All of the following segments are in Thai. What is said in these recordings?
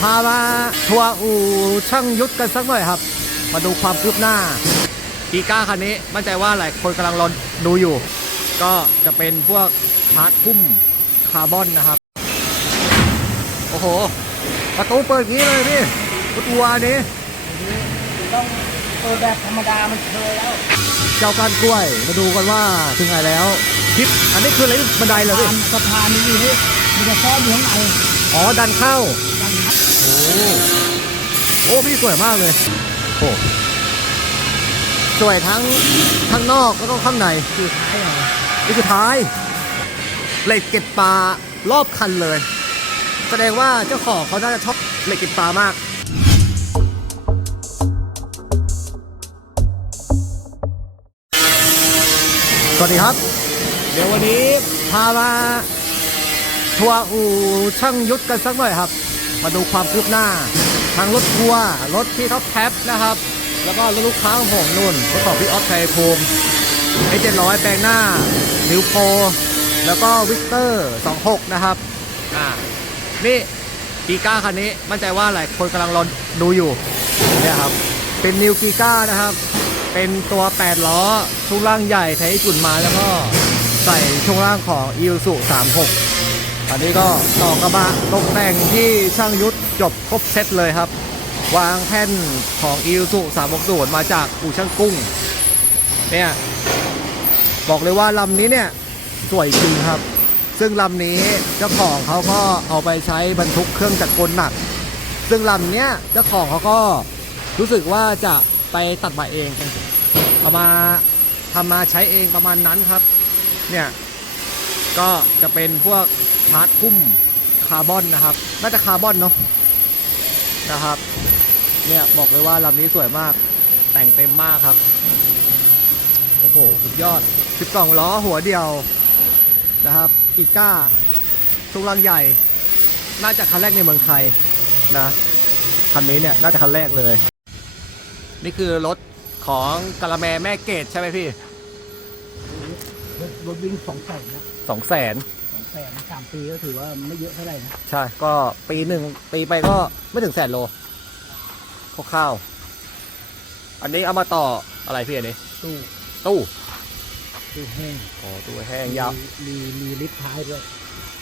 พามาทัวร์อู่ช่างยุทธกันสักหน่อยครับ มาดูความคืบหน้ากีก้าคันนี้มั่นใจว่าหลายคนกำลังรอดูอยู่ ก็จะเป็นพวกพาร์ทพุ่มคาร์บอนนะครับ โอ้โห ประตูเปิดอย่างนี้เลยพี่ประตูวานี้ต้องเปิดแบบธรรมดามันเคยแล้ว เจ้าการกล้วยมาดูกันว่าถึงไหนแล้วคลิปอันนี้คืออะไรบันไดเหรอพี่สะพานสะพานนี้นี่มันจะซ่อนอยู่ข้างในอ๋อดันเข้าดังครับ โอ้โอ้พี่สวยมากเลยโอ้สวยทั้งข้างนอกแล้วก็ข้างในคือท้ายเหรอนี่สุดท้ายเหล็กเก็บปลารอบคันเลย แสดงว่าเจ้าของเขาน่าจะชอบเหล็กเก็บปลามากสวัสดีครับ เดี๋ยววันนี้พามาทัวร์อู่ช่างยุทธกันสักหน่อยครับ มาดูความคืบหน้า ทางรถทัวร์รถพี่ท็อปแท็บนะครับ แล้วก็รถลูกค้าของผมนุ่นรถของพี่ออฟชัยภูมิไอเจ็ดร้อยแปลงหน้านิวโพแล้วก็วิกเตอร์26นะครับอ่านี่กีก้าคันนี้มั่นใจว่าหลายคนกำลังรอดูอยู่เนี่ยครับเป็นนิวกีก้านะครับ เป็นตัว8ล้อช่วงล่างใหญ่ไทยญี่ปุ่นมาแล้วก็ใส่ช่วงล่างของ i s u 36 อันนี้ก็ต่อกระบะตกแต่งที่ช่างยุทธจบครบเซตเลยครับ วางแท่นของ i s u 360มาจากอู่ช่างกุ้ง เนี่ยบอกเลยว่าลำนี้เนี่ยสวยจริงครับ ซึ่งลำนี้เจ้าของเขาก็เอาไปใช้บรรทุกเครื่องจักรกลหนัก ซึ่งลำเนี้ยเจ้าของเขาก็รู้สึกว่าจะไปตัดมาเองเอามาทำมาใช้เองประมาณนั้นครับ เนี่ย ก็จะเป็นพวกพาร์ทพุ่มคาร์บอนนะครับ น่าจะคาร์บอนเนาะนะครับ เนี่ยบอกเลยว่าลำนี้สวยมาก แต่งเต็มมากครับ โอ้โห สุดยอด 12 ล้อหัวเดียวนะครับอีก้าช่วงล่างใหญ่ น่าจะคันแรกในเมืองไทยนะคันนี้เนี่ยน่าจะคันแรกเลย นี่คือรถของกะละแมแม่เกดใช่ไหมพี่รถรถวิ่งสองแสนนะ สองแสนสองแสนสามปีก็ถือว่าไม่เยอะเท่าไหร่นะใช่ ก็ปีหนึ่งปีไปก็ไม่ถึงแสนโลคร่าวๆอันนี้เอามาต่ออะไรพี่อันนี้ ตู้ตู้ตู้แห้งอ๋อตู้แห้งยาวมีมีลิฟต์ท้ายด้วย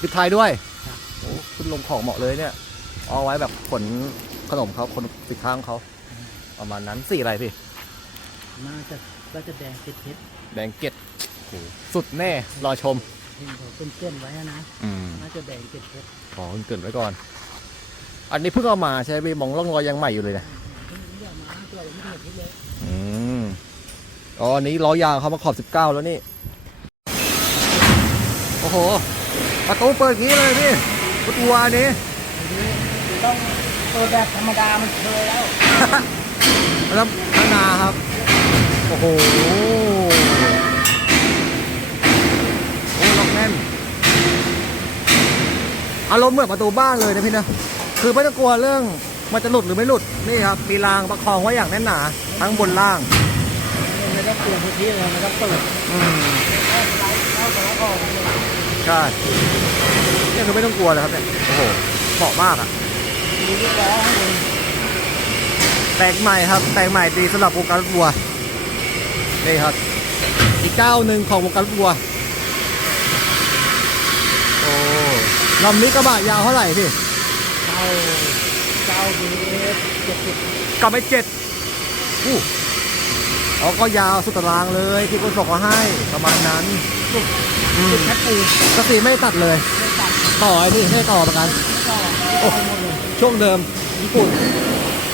ปิดท้ายด้วยครับโอ้ขึ้นลงของเหมาะเลยเนี่ย เอาไว้แบบขนขนมเขาขนสินค้าของเขาประมาณนั้นสีอะไรพี่น่าจะก็จะแดงเพชรเพชรแดงเก็ดโอ้โหสุดแน่ รอชม เห็นเขาเป็นเส้นๆไว้นะอืมน่าจะแดงเพชรเพชรขอเกรินไว้ก่อน อันนี้เพิ่งเอามาใช่ไหมพี่มองร่องรอยยังใหม่อยู่เลยนะนี่อย่ามาตัวไม่เห็นเพชรเลยอืมอ๋ออันนี้ล้อยางเขามาขอบ19แล้วนี่ โอ้โหประตูเปิดอย่างนี้เลยพี่ประตูวานี้ต้องเปิดแบบธรรมดามันเคยแล้ว แล้วข้างหนาครับ โอ้โห โอ้ล็อกแน่น อารมณ์เหมือนประตูบ้านเลยนะพี่นะคือไม่ต้องกลัวเรื่องมันจะหลุดหรือไม่หลุดนี่ครับมีรางประคองไว้อย่างแน่นหนา ทั้งบนล่างไม่ต้องเปลี่ยนพื้นที่เลยไม่ต้องเปิดอืมเข้าไลท์เข้าของออกเลยใช่เนี่ยคือไม่ต้องกลัวเลยครับเนี่ยโอ้โหเหมาะมากอะมีลูกล้อข้างบนแต่งใหม่ครับ แต่งใหม่ดีสำหรับวงการรถวัวนี่ครับอีกเจ้าหนึ่งของวงการรถวัว โอ้ ลำนี้กระบะยาวเท่าไหร่พี่เก้าเก้าเมตรเจ็ดสิบกลับไปเจ็ดอู้อ๋อก็ยาวสุดตารางเลยที่คุณส่งมาให้ประมาณนั้นอืมแคปปูกระสีไม่ตัดเลย ไม่ตัดต่อไอ้นี่ให้ต่อประกันไม่ต่อเอาหมดเลยช่วงเดิมญี่ปุ่น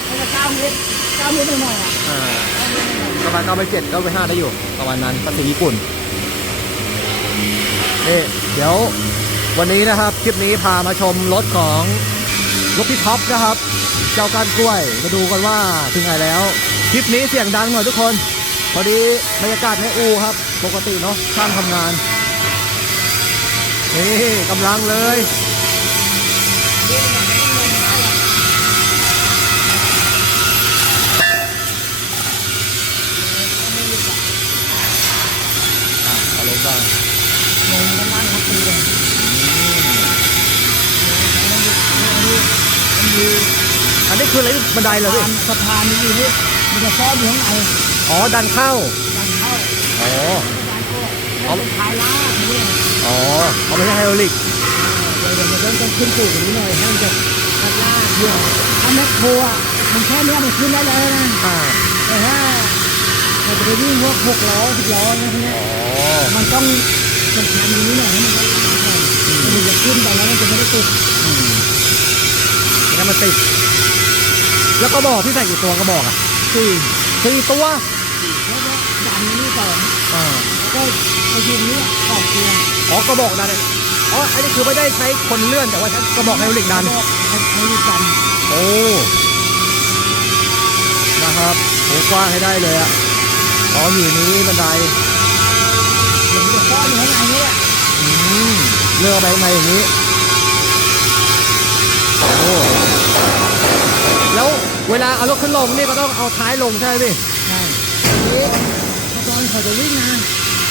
มันก็เก้าเมตรเก้าเมตรหน่อยๆอะอ่าเก้าเมตรหน่อยประมาณเก้าไปเจ็ดเก้าไปห้าได้อยู่ประมาณนั้นภาษีญี่ปุ่นนี่เดี๋ยว วันนี้นะครับคลิปนี้พามาชมรถของรถพี่ท็อปนะครับ เจ้าการกล้วยมาดูกันว่าถึงไหนแล้ว คลิปนี้เสียงดังหน่อยทุกคน พอดีบรรยากาศในอูครับ ปกติเนาะช่างทำงานนี่กำลังเลยอะเอาลงบ้าง ๆลงน้ำมันครับ ปูเลยมันมีมันมีอันนี้คืออะไรบันไดเหรอพี่ผ่านสะพานนี้อยู่นี่มันจะซ่อนอยู่ข้างในอ๋อดันเข้าดันเข้าอ๋อดันเข้าแล้วเป็นท้ายล่างนี่อ๋อเอาไม่ใช่ไฮดรอลิกเดี๋ยวเดี๋ยวมันต้องขึ้นสูงกว่านี้หน่อยให้มันจะพัดลากเพื่อถ้าแมคโครอะมันแค่เนี้ยมันขึ้นได้เลยนะอ่าแต่ถ้าเราจะไปวิ่งพวกหกล้อสิบล้อนะพวกเนี้ยอ๋อมันต้องมันชันอย่างนี้หน่อยให้มันได้ลากหน่อยมันจะขึ้นไปแล้วมันจะไม่ได้ติด อืมงั้นมันติด แล้วก็บอกที่ใส่กี่ตัวก็บอกอะสี่สี่ตัวแล้วก็ดันนี่สองอ่าแล้วก็ไปยืนนี่ขอบตัวอ๋อกระบอกดันเนี่ยอ๋ออันนี้คือไม่ได้ใช้คนเลื่อนแต่ว่าใช้กระบอกไฮดรอลิกดันให้ให้ดันโอ้นะครับโอ้กว้างให้ได้เลยอะอ๋ออยู่นี้บันไดมันจะซ่อนอยู่ข้างในนี่แหละอืมเลือกไปข้างในอย่างนี้ เวลาเอารถขึ้นลงนี่ก็ต้องเอาท้ายลงใช่ไหมพี่ใช่นี่พอตอนเขาจะวิ่งนะ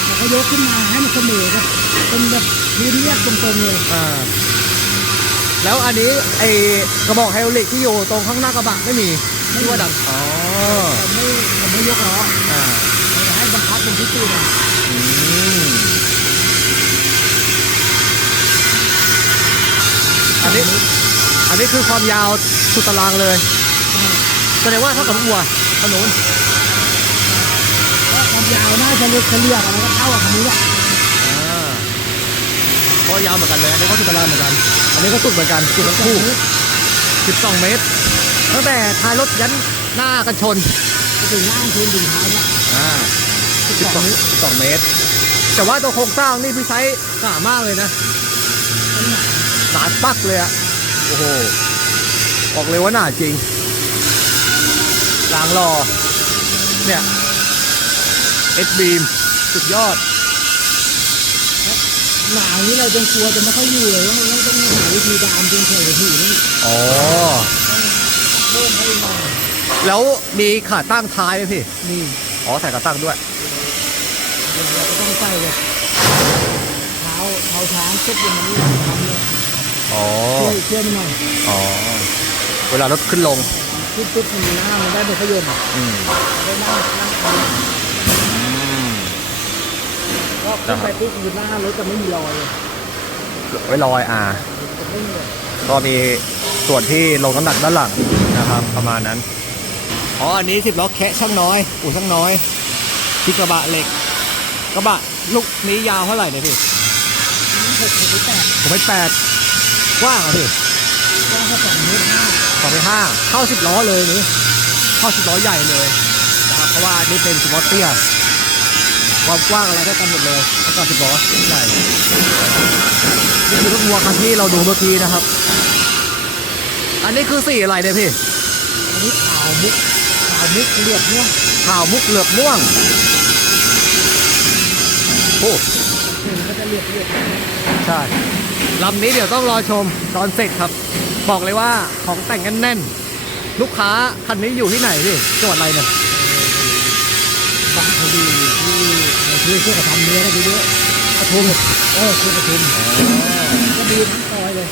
เขาก็ยกขึ้นมาให้มันเสมอกับเป็นแบบพื้นเรียบตรงๆเลยอ่าแล้วอันนี้ไอกระบอกไฮดรอลิกที่อยู่ตรงข้างหน้ากระบะไม่มีที่ว่าดันอ๋อผมไม่ผมไม่ยกล้ออ่าเราจะให้บังคับตรงที่ตู้เลยอืมอันนี้อันนี้คือความยาวสุดตารางเลย แสดงว่าเท่ากับวัวถนนแล้วความยาวน่าจะเลือกเฉลี่ยกันแล้วก็เท่ากับอันนี้แหละอ่าเพราะยาวเหมือนกันเลยอันนี้ก็สุดตารางเหมือนกัน อันนี้ก็สุดเหมือนกันสุดทั้งคู่ 12 เมตร ตั้งแต่ท้ายรถยันหน้ากันชนไปถึงล่างพื้นถึงเท้าเนี่ยอ่าสิบสองนิ้ว12 เมตร แต่ว่าตัวโครงสร้างนี่พี่ใช้หนามากเลยนะหนาปักเลยอะโอ้โห บอกเลยว่าหนาจริง ลางรอ เนี่ยเอ็ดบีมสุดยอด หนาวนี้เราจงกลัวจะไม่ค่อยอยู่เลยต้องต้องต้องหาวิธีดามจนเฉยถือนี่อ๋อ เพิ่มให้หน่อยแล้วมีขาตั้งท้ายไหมพี่ นี่อ๋อใส่ขาตั้งด้วย เดี๋ยวเราก็ต้องใส่เลยเท้าเท้าช้างซุกอย่างนี้ทำเนี่ยอ๋อ ช่วยช่วยมันหน่อยอ๋อ เวลารถขึ้นลง ปุ๊บปุ๊บมันหน้ามันได้เป็นประโยชน์อะอืมได้นั่งนั่งทำก็ขึ้นไปปุ๊บคือหน้ารถจะไม่มีรอยเลยไว้ลอยอ่า จะไม่มีเลยก็มีส่วนที่ลงน้ำหนักด้านหลังนะครับ ประมาณนั้น อ๋อ อันนี้สิบล้อแคะช่างน้อย อู่ช่างน้อยที่กระบะเหล็ก กระบะลูกนี้ยาวเท่าไหร่เนี่ยพี่หกหกหรือแปดผมไม่แปดกว้างเหรอะพี่ ก็แค่สองเมตรห้า สองไปห้าเข้าสิบล้อเลยนี่เข้าสิบล้อใหญ่เลยนะครับเพราะว่านี่เป็นสิบล้อเตี้ยความกว้างอะไรได้กันหมดเลยเท่ากับสิบล้อใหญ่นี่คือรถวัวคันที่เราดูเมื่อกี้นะครับ อันนี้คือสีอะไรเนี่ยพี่อันนี้ขาวมุกขาวมุกเรียบเนี่ยขาวมุกเหลือบม่วงโอ้เห็นก็จะเรียบเรียบใช่ลำนี้เดี๋ยวต้องรอชมตอนเสร็จครับ บอกเลยว่าของแต่งกันแน่นลูกค้าคันนี้อยู่ที่ไหนพี่จังหวัดอะไรเนี่ยบางทีที่ที่ช่วยกับทำเนื้อได้เยอะทุมเออคือปทุมก็ดีทั้งซอยเลย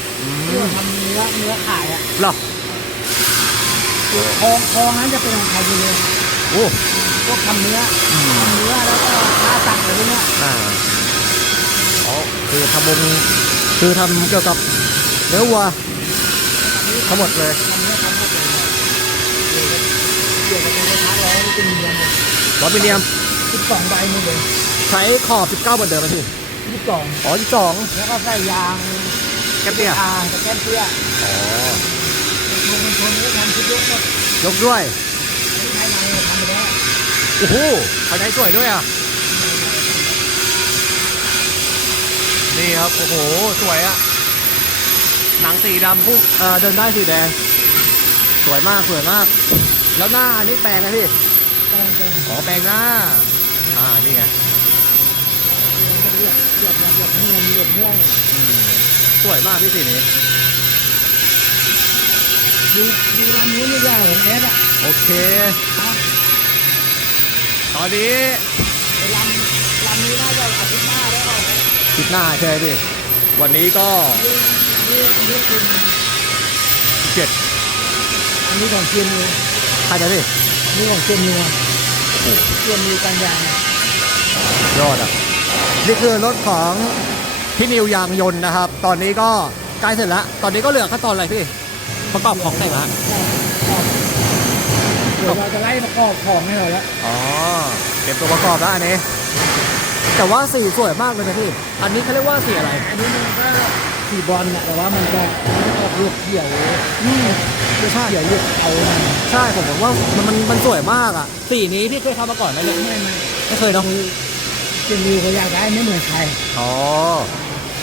ที่ว่าทำเนื้อเนื้อขายอะหรอคลองคลองนั้นจะเป็นของใครไปเลยโอ้พวกทำเนื้อทำเนื้อแล้วก็ค่าตักอะไรพวกเนี้ยอ่าอ๋อคือทำวงคือทำเกี่ยวกับเนื้อวัว ทั้งหมดเลยทำเนื้อทำหมดเลยเกี่ยวกับตัวท้าร้อยนี่เป็นเนื้อหมดร้อยมิลเลียมสิบสองใบหมดเลยใช้ขอบ19เหมือนเดิมไหมพี่สิบสองอ๋อ22แล้วก็ใส่ยางแก๊ปเตี้ยอ่างกับแก้มเตี้ยอ๋อชนชนก็ทำชุดยกหมดยกด้วยภายในทำไปแล้วโอ้โหภายในสวยด้วยอะนี่ครับโอ้โหสวยอะ หนังสีดำพุ่งเอ่อเดินได้สีแดง สวยมากสวยมาก แล้วหน้าอันนี้แปลงไงพี่แปลงเป็นอ๋อแปลงหน้า อ่านี่ไงเรียบเรียบเรียบเรียบเรียบเรียบม่วงอืมสวยมากพี่สีนี้ ดูดูลำนี้นี่ใหญ่ของแอดอะโอเคเอาตอนนี้ไอ้ลำลำนี้น่าจะอาทิตย์หน้าได้ออกคิดหน้าใช่ไหมพี่ วันนี้ก็ นี่นี่นี่คือเจ็ดอันนี้ของเชียนนิวใครจะพี่อันนี่ของเชียนนิวอะเชียนนิวกันยางยอดอะ นี่คือรถของพี่นิวยางยนต์นะครับ ตอนนี้ก็ใกล้เสร็จแล้ว ตอนนี้ก็เหลือขั้นตอนอะไรพี่ ประกอบของแต่งละเดี๋ยวเราจะไล่ประกอบของให้เราแล้ว อ๋อ เก็บตัวประกอบแล้วอันนี้ แต่ว่าสีสวยมากเลยนะพี่ อันนี้เขาเรียกว่าสีอะไร อันนี้มันก็ สีบอลเนี่ยแต่ว่ามันจะออกลูกเขียวอืมใช่เขียวลูกเอาหน่อยใช่ผมบอกว่ามันมันมันสวยมากอะ สีนี้พี่เคยทำมาก่อนไหมเนี่ยไม่ไม่ไม่เคยเนาะเชียนนิวเขาอยากได้ไม่เหมือนใครอ๋อ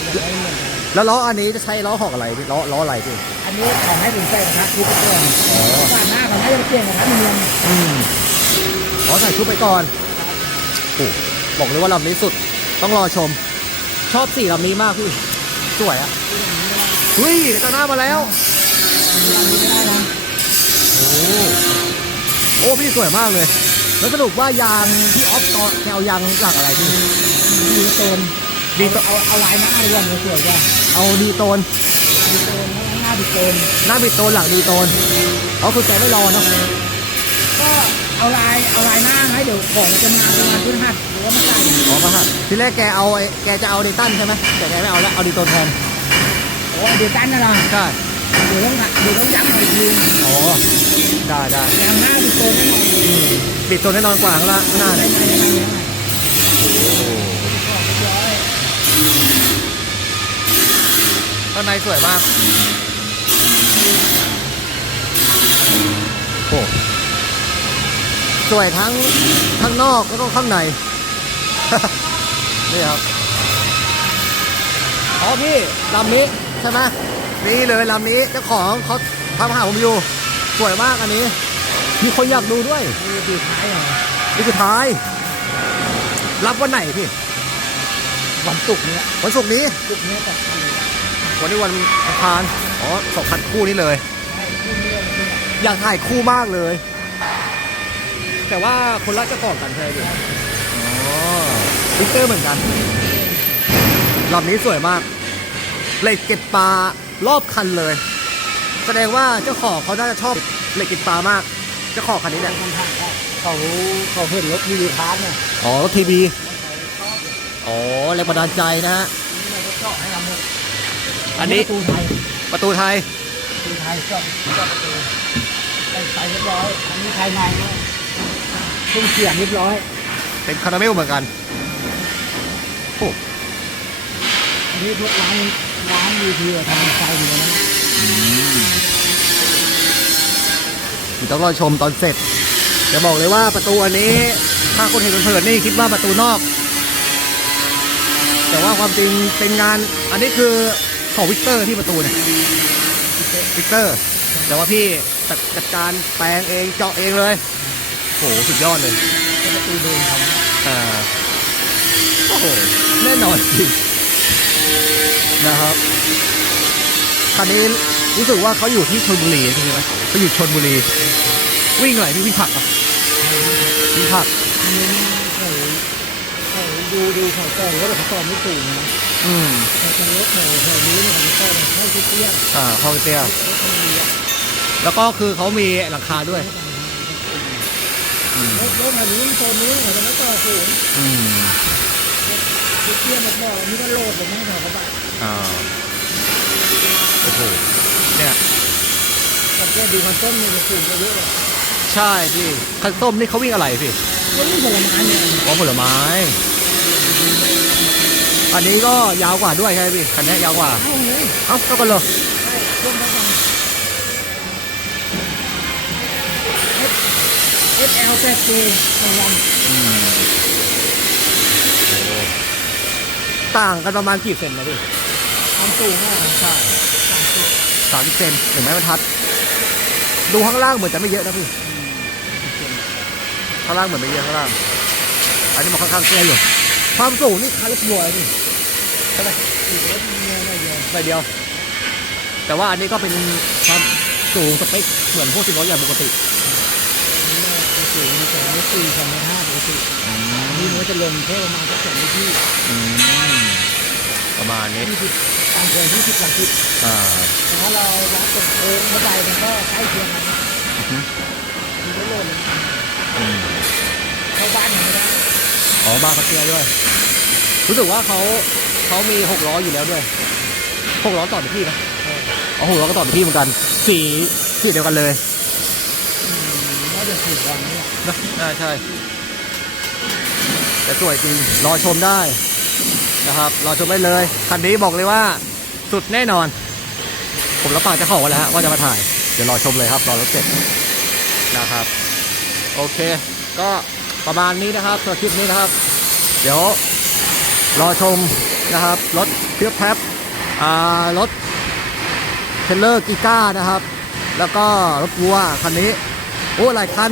อยากได้ไม่เหมือนใครแล้วล้ออันนี้จะใช้ล้อของอะไรพี่ล้อล้ออะไรพี่อันนี้ของให้ถึงใส่กระทะทุกก่อนอ๋อก่อนหน้าเขาให้เปลี่ยนกระทะเมืองอืมอ๋อใส่ชุดไปก่อนโอ้บอกเลยว่าลำนี้สุดต้องรอชม ชอบสีลำนี้มากพี่ สวยอะเฮ้ยเดี๋ยวจะหน้ามาแล้วยังไม่ได้นะโอ้โอ้พี่สวยมากเลย แล้วสรุปว่ายางที่ออฟตอนแกเอายางหลักอะไรพี่ดีโตนดีดีโตเอาเอาลายหน้าดีกว่ามันสวยจ้ะเอาดีโตนดีโตนหน้าดีโตนหน้าบิดโตนหลังดีโตนเอาคือแกไม่รอเนาะก็ เอาลายเอาลายหน้าให้เดี๋ยวของมันจะมาประมาณพื้นหัดหรือว่ามาใส่อ๋อมาฮะทีแรกแกเอาไอ้แกจะเอาเดตันใช่ไหมแต่แกไม่เอาแล้วเอาดีโตนแทนโอ้เดี๋ยวตั้นนะล่ะใช่เดี๋ยวต้องหัดเดี๋ยวต้องย้ำอีกทีอ๋อได้ได้อย่างหน้าดีโตนแน่นอนอืมบิดโตนแน่นอนกว่าข้างล่างข้างหน้าได้เนี่ยไงได้ไงได้ไงของเรียบร้อยข้างในสวยมากโอ้ สวยทั้งข้างนอกแล้วก็ข้างใน นี่ครับอ๋อพี่ลำนี้ใช่ไหมนี่เลยลำนี้เจ้าของเขาทำหาผมอยู่ สวยมากอันนี้ มีคนอยากดูด้วย นี่ดีท้ายเหรอนี่คือท้าย รับวันไหนพี่ วันศุกร์เนี้ยวันศุกร์นี้ศุกร์เนี้ยแต่ใช่วันนี้วันอังคารอ๋อสองพันคู่นี้เลยคู่เนี้ยเนี่ยอยากถ่ายคู่มากเลย แต่ว่าคนละเจะก่อนกันใช่ไหมพี่อ๋อวิกเตอร์เหมือนกันลำนี้สวยมากเหล็กเก็บปลารอบคันเลย แสดงว่าเจ้าของเขาน่าจะชอบเหล็กเก็บปลามาก เจ้าของคันนี้เนี่ยทำทางได้เขาเขาเห็นรถมีพาร์ทเนี่ยอ๋อรถทีวีอ๋อแรงบันดาลใจนะฮะนี่เราก็เจาะให้เราหมดอันนี้ประตูไทยประตูไทยประตูไทยเจาะเจาะประตูใส่ใส่เรียบร้อยอันนี้ภายใน เนี่ยเครื่องเสียงเรียบร้อย เป็นคาราเมลเหมือนกันโอ้อันนี้พวกร้านร้านวีทีทำไฟเหมือนนะเดี๋ยวต้องรอชมตอนเสร็จ จะบอกเลยว่าประตูอันนี้ ถ้าคนเห็นเผินๆนี่คิดว่าประตูนอก แต่ว่าความจริงเป็นงาน อันนี้คือของวิกเตอร์ที่ประตูเนี่ยวิกเตอร์ แต่ว่าพี่จัดจัดการแปลงเองเจาะเองเลย โหสุดยอดเลยเป็นประตูเดิมเขาอ่าโอ้โหแน่นอนจริงนะครับคันนี้รู้สึกว่าเขาอยู่ที่ชลบุรีใช่ไหมเขาอยู่ชลบุรี วิ่งอะไรพี่วิ่งผักอะวิ่งผักอันนี้เขาเขาดูดูเขาต่อรถเขาต่อไม่สูงนะอืมเขาจะรถแถวแถวนี้เนี่ยเขาจะต่อให้เตี้ยอ่าคลองเตียรถมันมีอะแล้วก็คือเขามีหลังคาด้วยอืม รถรถแถวนี้โซนนี้เขาจะไม่ต่อสูงอืมเตี้ยแบบบอกนี่ก็โหลดเลยนะแถวกระบะอ่าโอ้โหเนี่ยสังเกตดูคันต้นเนี่ยจะสูงกว่าเยอะเลยใช่พี่คันส้มนี่เขาวิ่งอะไรพี่ก็นี่ผลไม้เนี่ยอ๋อผลไม้ อันนี้ก็ยาวกว่าด้วยใช่ไหมพี่คันนี้ยาวกว่า เอาเลยเอ้าเท่ากันเลย ใช่ช่วงนั้นมั SL 8J ในวันต่างกันประมาณกี่เซนนะพี่ความสูงอะใช่สามสิบเซนเห็นไหมบรรทัด ดูข้างล่างเหมือนจะไม่เยอะนะพี่ข้างล่างเหมือนไม่เยอะข้างล่าง อันนี้มันค่อนข้างเตี้ยอยู่ ความสูงนี่คาลิบบัวเลยพี่ใช่ไหมอีกรถมีอะไรเยอะใบเดียว แต่ว่าอันนี้ก็เป็นความสูงสเปคเหมือนพวกสิบล้ออย่างปกตินี่เนี่ยจะ สูงสองสี่สองร้ห้าปกตินี่มันจะลงแค่ประมาณสักสองร้อยที่ประมาณนี้ยี่สิบตามกินยี่สิบสามสิบถ้าเรารับตรงเอิงเข้าไปมันก็ใกล้เคียงกันนะมันก็ลงเข้าบ้านมันไม่ได้อ๋อบ้านพักเที่ยด้วย รู้สึกว่าเขาเขามีหกล้ออยู่แล้วด้วยหกล้อต่อไปที่นะอ๋อหกล้อก็ต่อไปที่เหมือนกัน สีสีเดียวกันเลย น่าจะสี่วันเนี่ยใช่ใช่แต่สวยจริงรอชมได้นะครับรอชมได้เลยคันนี้บอกเลยว่าสุดแน่นอน ผมรับปากจะขอไว้แล้วฮะว่าจะมาถ่าย เดี๋ยวรอชมเลยครับรอรถเสร็จนะครับ โอเค ก็ประมาณนี้นะครับสำหรับคลิปนี้นะครับ เดี๋ยวรอชมนะครับรถเพียบแท็บอ่ารถเทเลอร์กีก้านะครับ แล้วก็รถวัวคันนี้ โอ้หลายคัน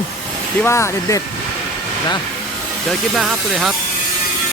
ที่ว่าเด็ดๆนะเจอคลิปหน้าครับสวัสดีครับ